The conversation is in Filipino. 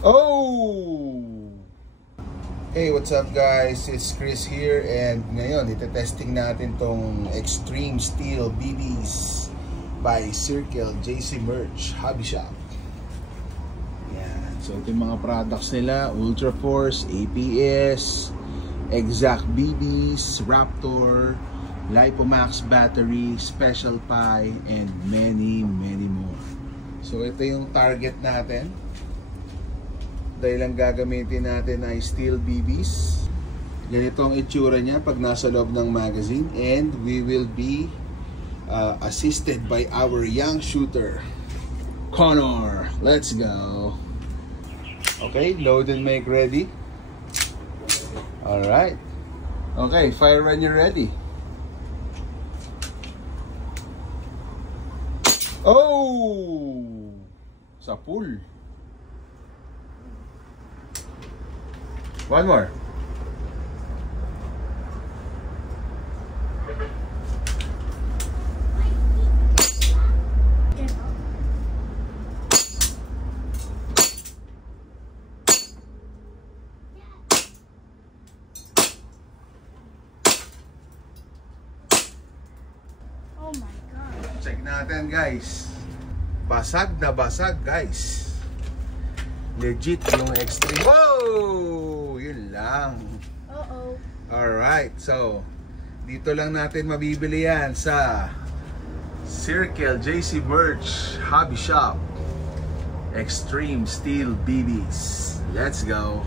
Oh! Hey, what's up guys? It's Chris here and ngayon ite-testing natin tong Extreme Steel BBs by Circle JC Merch Hobby Shop. Yan. So ito yung mga products nila: Ultra Force, APS, Exact BBs, Raptor, Lipomax battery, Special Pi, and many more. So ito yung target natin. Dahil ang gagamitin natin ay steel BBs. Ganito ang itsura niya pag nasa loob ng magazine. And we will be assisted by our young shooter, Connor. Let's go. Okay, load and make ready. Alright. Okay, fire when you're ready. Oh! Sa pool. One more. Oh my God. Check natin guys. Basag na basag guys. Legit yung Extreme. Whoa! Yun lang. Alright, so dito lang natin mabibili yan sa Circle JC Merch Hobby Shop. Extreme Steel BBs. Let's go.